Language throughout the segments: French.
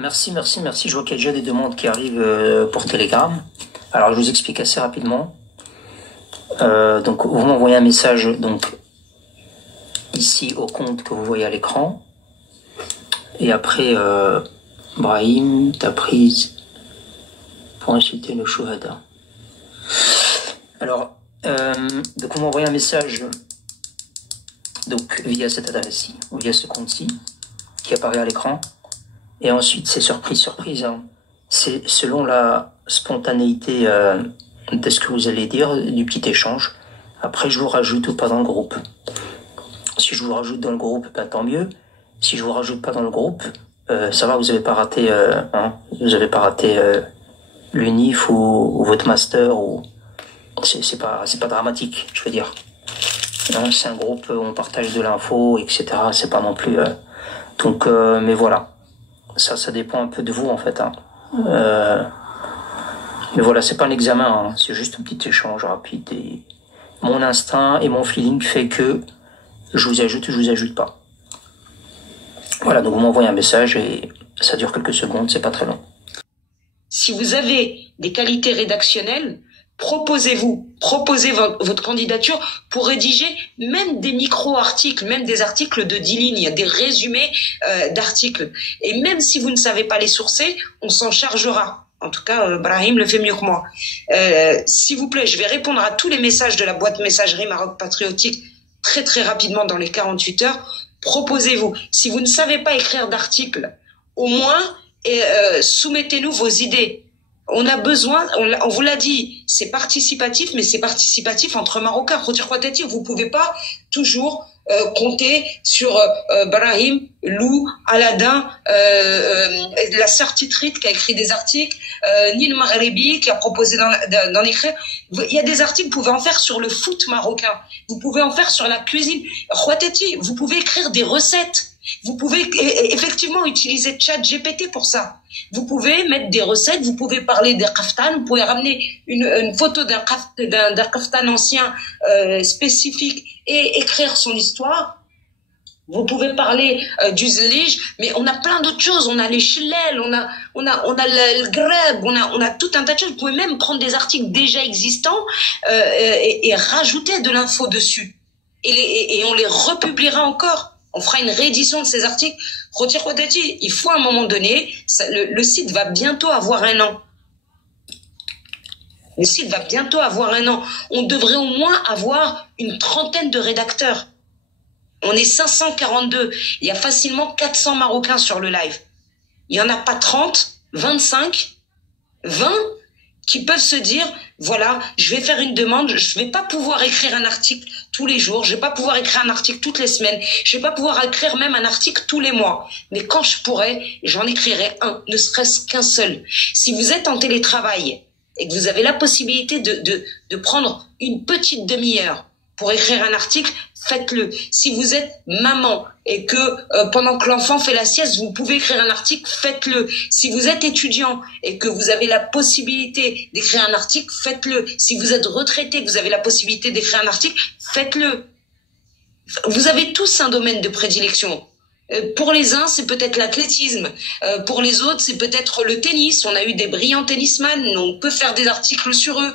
Merci. Je vois qu'il y a déjà des demandes qui arrivent pour Telegram. Alors, je vous explique assez rapidement. Donc, vous m'envoyez un message donc ici au compte que vous voyez à l'écran. Et après, Brahim, t'as prise pour insulter le Shuhada. Alors, donc vous m'envoyez un message donc via cette adresse-ci, ou via ce compte-ci, qui apparaît à l'écran. Et ensuite, c'est surprise, hein. C'est selon la spontanéité de ce que vous allez dire, du petit échange. Après, je vous rajoute ou pas dans le groupe. Si je vous rajoute dans le groupe, ben, tant mieux. Si je vous rajoute pas dans le groupe, ça va, vous n'avez pas raté, vous avez pas raté l'UNIF ou votre master, ou c'est pas dramatique, je veux dire. Hein, c'est un groupe où on partage de l'info, etc. C'est pas non plus. Donc, mais voilà. Ça dépend un peu de vous en fait. Hein. Mais voilà, c'est pas un examen, hein. C'est juste un petit échange rapide. Et mon instinct et mon feeling fait que je vous ajoute ou je vous ajoute pas. Voilà, donc vous m'envoyez un message et ça dure quelques secondes, c'est pas très long. Si vous avez des qualités rédactionnelles, proposez votre candidature pour rédiger même des micro-articles, même des articles de 10 lignes, des résumés d'articles. Et même si vous ne savez pas les sourcer, on s'en chargera. En tout cas, Brahim le fait mieux que moi. S'il vous plaît, je vais répondre à tous les messages de la boîte messagerie Maroc Patriotique très rapidement dans les 48 heures. Proposez-vous. Si vous ne savez pas écrire d'articles, au moins soumettez-nous vos idées. On a besoin, on vous l'a dit, c'est participatif, mais c'est participatif entre Marocains. Vous pouvez pas toujours compter sur Brahim, Lou, Aladin, la sœur Titrit qui a écrit des articles, Nil Maghrebi qui a proposé d'en écrire. Il y a des articles, vous pouvez en faire sur le foot marocain, vous pouvez en faire sur la cuisine. Vous pouvez écrire des recettes. Vous pouvez effectivement utiliser ChatGPT pour ça. Vous pouvez mettre des recettes, vous pouvez parler des kaftan, vous pouvez ramener une photo d'un kaftan ancien spécifique et écrire son histoire. Vous pouvez parler du zlige, mais on a plein d'autres choses. On a les chlel, on a le greb, on a tout un tas de choses. Vous pouvez même prendre des articles déjà existants et rajouter de l'info dessus. Et on les republiera encore. On fera une réédition de ces articles. Il faut à un moment donné, le site va bientôt avoir 1 an. Le site va bientôt avoir 1 an. On devrait au moins avoir une 30aine de rédacteurs. On est 542. Il y a facilement 400 Marocains sur le live. Il n'y en a pas 30, 25, 20 qui peuvent se dire, voilà, je vais faire une demande, je vais pas pouvoir écrire un article tous les jours, je vais pas pouvoir écrire un article toutes les semaines, je vais pas pouvoir écrire même un article tous les mois. Mais quand je pourrai, j'en écrirai un, ne serait-ce qu'un seul. Si vous êtes en télétravail et que vous avez la possibilité de prendre une petite demi-heure pour écrire un article, faites-le. Si vous êtes maman et que pendant que l'enfant fait la sieste, vous pouvez écrire un article, faites-le. Si vous êtes étudiant et que vous avez la possibilité d'écrire un article, faites-le. Si vous êtes retraité, que vous avez la possibilité d'écrire un article, faites-le. Vous avez tous un domaine de prédilection. Pour les uns, c'est peut-être l'athlétisme. Pour les autres, c'est peut-être le tennis. On a eu des brillants tennisman. On peut faire des articles sur eux.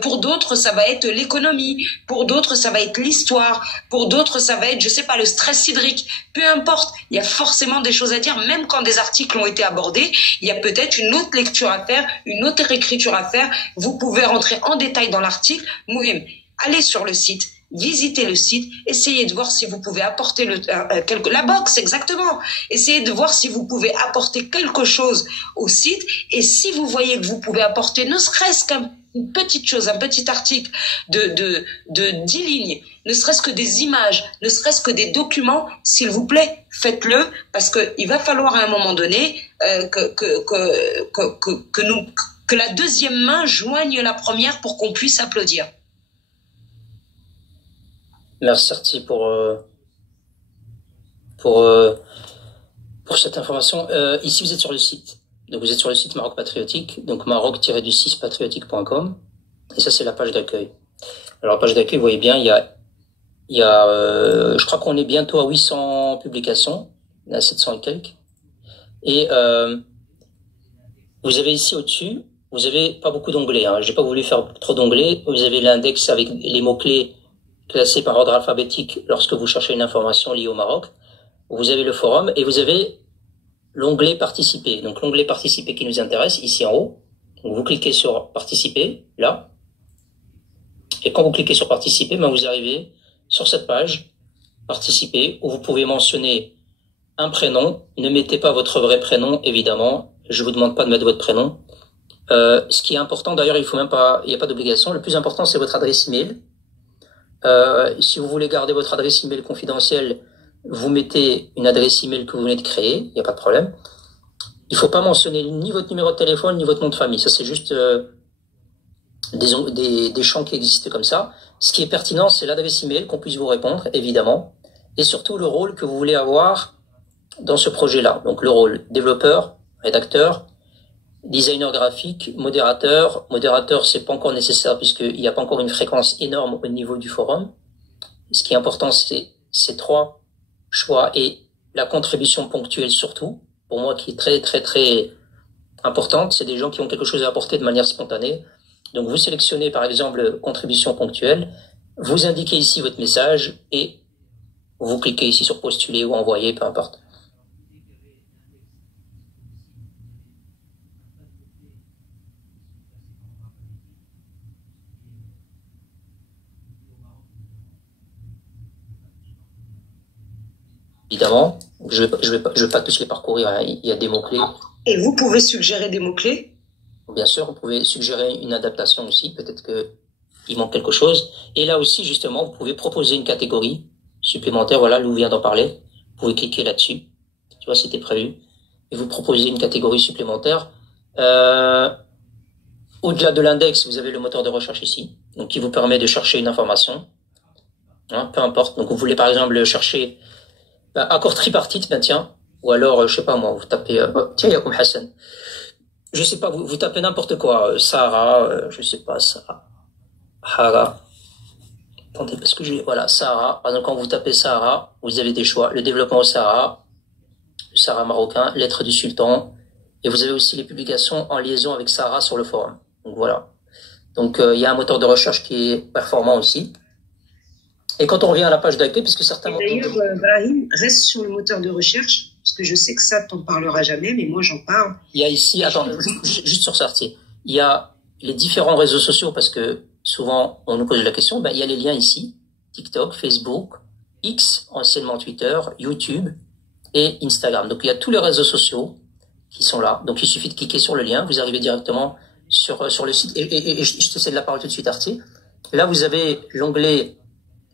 Pour d'autres, ça va être l'économie. Pour d'autres, ça va être l'histoire. Pour d'autres, ça va être, je sais pas, le stress hydrique. Peu importe. Il y a forcément des choses à dire. Même quand des articles ont été abordés, il y a peut-être une autre lecture à faire, une autre écriture à faire. Vous pouvez rentrer en détail dans l'article. Mouhim, allez sur le site. Visitez le site, essayez de voir si vous pouvez apporter la box, exactement. Essayez de voir si vous pouvez apporter quelque chose au site, et si vous voyez que vous pouvez apporter ne serait-ce qu'une petite chose, un petit article de 10 lignes, ne serait-ce que des images, ne serait-ce que des documents, s'il vous plaît, faites-le, parce que il va falloir à un moment donné que la deuxième main joigne la première pour qu'on puisse applaudir. Merci Certi pour cette information. Ici, vous êtes sur le site. Donc, vous êtes sur le site Maroc Patriotique, donc maroc-du6patriotique.com. Et ça, c'est la page d'accueil. Alors, la page d'accueil, vous voyez bien, il y a je crois qu'on est bientôt à 800 publications, à 700 et quelques. Et vous avez ici au-dessus, vous avez pas beaucoup d'onglets. Hein. J'ai pas voulu faire trop d'onglets. Vous avez l'index avec les mots-clés classés par ordre alphabétique lorsque vous cherchez une information liée au Maroc. Vous avez le forum et vous avez l'onglet participer. Donc l'onglet participer qui nous intéresse ici en haut. Donc, vous cliquez sur participer là. Et quand vous cliquez sur participer, ben, vous arrivez sur cette page participer où vous pouvez mentionner un prénom. Ne mettez pas votre vrai prénom, évidemment. Je vous demande pas de mettre votre prénom. Ce qui est important, d'ailleurs, il n'y a pas d'obligation. Le plus important, c'est votre adresse email. Si vous voulez garder votre adresse email confidentielle, vous mettez une adresse email que vous venez de créer. Il n'y a pas de problème. Il faut pas mentionner ni votre numéro de téléphone, ni votre nom de famille. Ça, c'est juste des champs qui existent comme ça. Ce qui est pertinent, c'est l'adresse email, qu'on puisse vous répondre, évidemment. Et surtout, le rôle que vous voulez avoir dans ce projet-là. Donc, le rôle développeur, rédacteur, designer graphique, modérateur. Modérateur, c'est pas encore nécessaire puisqu'il n'y a pas encore une fréquence énorme au niveau du forum. Ce qui est important, c'est ces trois choix et la contribution ponctuelle surtout. Pour moi, qui est très, très, très importante. C'est des gens qui ont quelque chose à apporter de manière spontanée. Donc, vous sélectionnez, par exemple, contribution ponctuelle. Vous indiquez ici votre message et vous cliquez ici sur postuler ou envoyer, peu importe. Évidemment, je vais pas tous les parcourir. Hein. Il y a des mots-clés. Et vous pouvez suggérer des mots-clés? Bien sûr, vous pouvez suggérer une adaptation aussi. Peut-être que il manque quelque chose. Et là aussi, justement, vous pouvez proposer une catégorie supplémentaire. Voilà, Lou vient d'en parler. Vous pouvez cliquer là-dessus. Tu vois, c'était prévu. Et vous proposez une catégorie supplémentaire. Au-delà de l'index, vous avez le moteur de recherche ici. Donc, qui vous permet de chercher une information. Hein, peu importe. Donc, vous voulez par exemple chercher accord tripartite, ben tiens. Ou alors, je sais pas moi, vous tapez, tiens, Yacoum Hassan. Je sais pas, vous tapez n'importe quoi. Sarah, je sais pas, Sarah. Hara. Attendez, parce que voilà, Sahara. Par exemple, quand vous tapez Sahara, vous avez des choix. Le développement au Sahara, le Sahara marocain, lettre du sultan. Et vous avez aussi les publications en liaison avec Sahara sur le forum. Donc voilà. Donc, il y a un moteur de recherche qui est performant aussi. Et quand on revient à la page d'accueil, parce que certains... D'ailleurs, Brahim, reste sur le moteur de recherche, parce que je sais que ça, t'en parlera jamais, mais moi, j'en parle. Il y a ici, attends, juste sur ça, il y a les différents réseaux sociaux, parce que souvent, on nous pose la question, ben, il y a les liens ici, TikTok, Facebook, X, anciennement Twitter, YouTube et Instagram. Donc, il y a tous les réseaux sociaux qui sont là. Donc, il suffit de cliquer sur le lien, vous arrivez directement sur le site. Et je te cède la parole tout de suite, Arti. Là, vous avez l'onglet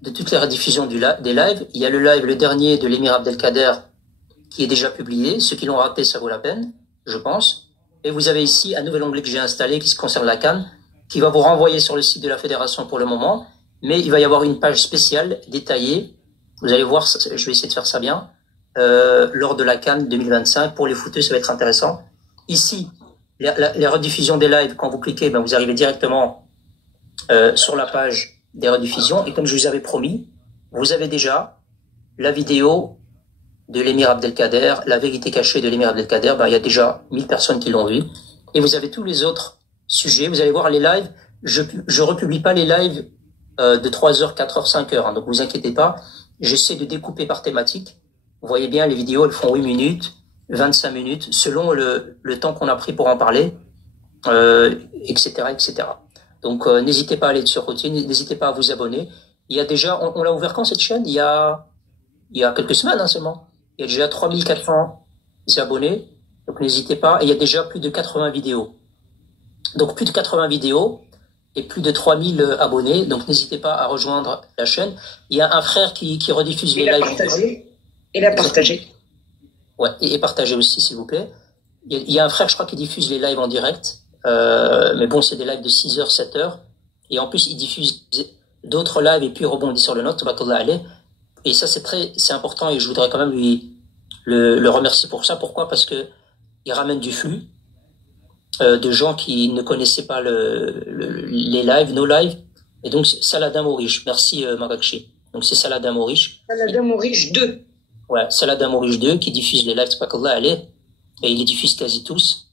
de toutes les rediffusions des lives. Il y a le live, le dernier de l'émir Abdelkader, qui est déjà publié. Ceux qui l'ont raté, ça vaut la peine, je pense. Et vous avez ici un nouvel onglet que j'ai installé qui se concerne la CAN, qui va vous renvoyer sur le site de la fédération pour le moment. Mais il va y avoir une page spéciale détaillée. Vous allez voir, je vais essayer de faire ça bien, lors de la CAN 2025. Pour les footeux, ça va être intéressant. Ici, les rediffusions des lives, quand vous cliquez, ben, vous arrivez directement sur la page des rediffusions. Et comme je vous avais promis, vous avez déjà la vidéo de l'émir Abdelkader, la vérité cachée de l'émir Abdelkader. Ben, il y a déjà 1000 personnes qui l'ont vu. Et vous avez tous les autres sujets. Vous allez voir les lives. Je republie pas les lives de 3h, 4h, 5h. Hein, donc vous inquiétez pas. J'essaie de découper par thématique. Vous voyez bien, les vidéos, elles font 8 minutes, 25 minutes, selon le temps qu'on a pris pour en parler, etc., etc. Donc, n'hésitez pas à aller sur Routine, n'hésitez pas à vous abonner. Il y a déjà, on l'a ouvert quand cette chaîne? Il y a quelques semaines, hein, seulement. Il y a déjà 3400 abonnés. Donc, n'hésitez pas. Et il y a déjà plus de 80 vidéos. Donc, plus de 80 vidéos et plus de 3000 abonnés. Donc, n'hésitez pas à rejoindre la chaîne. Il y a un frère qui rediffuse les lives. Et la partager. Ouais, et partager aussi, s'il vous plaît. Il y a un frère, je crois, qui diffuse les lives en direct. Mais bon, c'est des lives de 6h, 7h. Et en plus, il diffuse d'autres lives et puis il rebondit sur le nôtre. Et ça, c'est important et je voudrais quand même le remercier pour ça. Pourquoi? Parce que il ramène du flux, de gens qui ne connaissaient pas les lives, nos lives. Et donc, Saladin Mauriche. Merci, Marrakchi. Donc, c'est Saladin Mauriche. Saladin Mauriche 2. Ouais, Saladin Mauriche 2 qui diffuse les lives, et il les diffuse quasi tous.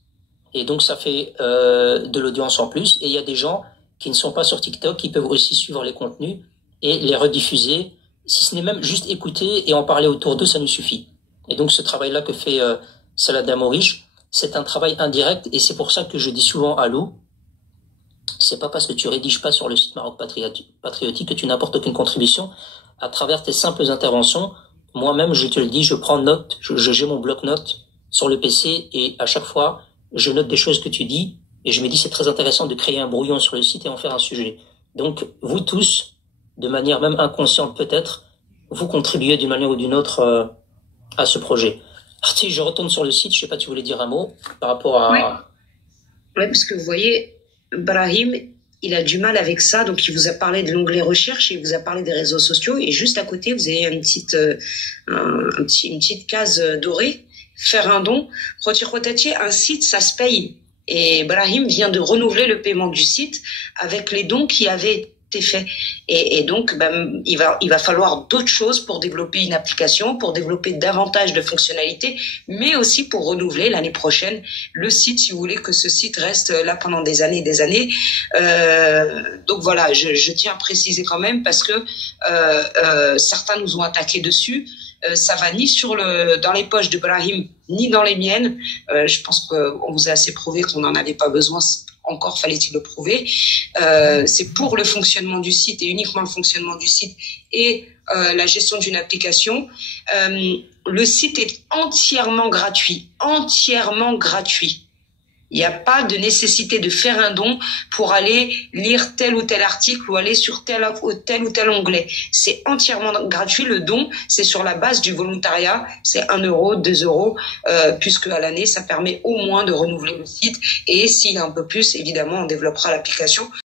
Et donc, ça fait de l'audience en plus. Et il y a des gens qui ne sont pas sur TikTok, qui peuvent aussi suivre les contenus et les rediffuser. Si ce n'est même juste écouter et en parler autour d'eux, ça nous suffit. Et donc, ce travail-là que fait Salah Damorish, c'est un travail indirect. Et c'est pour ça que je dis souvent à Lou, c'est pas parce que tu rédiges pas sur le site Maroc Patriotique que tu n'apportes aucune contribution. À travers tes simples interventions, moi-même, je te le dis, je prends note, j'ai mon bloc-notes sur le PC et à chaque fois, je note des choses que tu dis et je me dis c'est très intéressant de créer un brouillon sur le site et en faire un sujet. Donc, vous tous, de manière même inconsciente peut-être, vous contribuez d'une manière ou d'une autre à ce projet. Si je retourne sur le site, je sais pas, tu voulais dire un mot par rapport à... Oui, parce que vous voyez, Brahim, il a du mal avec ça, donc il vous a parlé de l'onglet recherche, il vous a parlé des réseaux sociaux, et juste à côté, vous avez une petite case dorée, faire un don. Rotatier, un site, ça se paye. Et Brahim vient de renouveler le paiement du site avec les dons qui avaient été faits. Et donc, il va falloir d'autres choses pour développer une application, pour développer davantage de fonctionnalités, mais aussi pour renouveler l'année prochaine le site, si vous voulez que ce site reste là pendant des années et des années. Donc voilà, je tiens à préciser quand même parce que certains nous ont attaqué dessus. Ça va ni dans les poches de Brahim, ni dans les miennes. Je pense qu'on vous a assez prouvé qu'on n'en avait pas besoin. Encore fallait-il le prouver. C'est pour le fonctionnement du site et uniquement le fonctionnement du site et la gestion d'une application. Le site est entièrement gratuit. Entièrement gratuit. Il n'y a pas de nécessité de faire un don pour aller lire tel ou tel article ou aller sur tel ou tel onglet. C'est entièrement gratuit. Le don, c'est sur la base du volontariat. C'est 1 euro, 2 euros, puisque à l'année, ça permet au moins de renouveler le site. Et s'il y a un peu plus, évidemment, on développera l'application.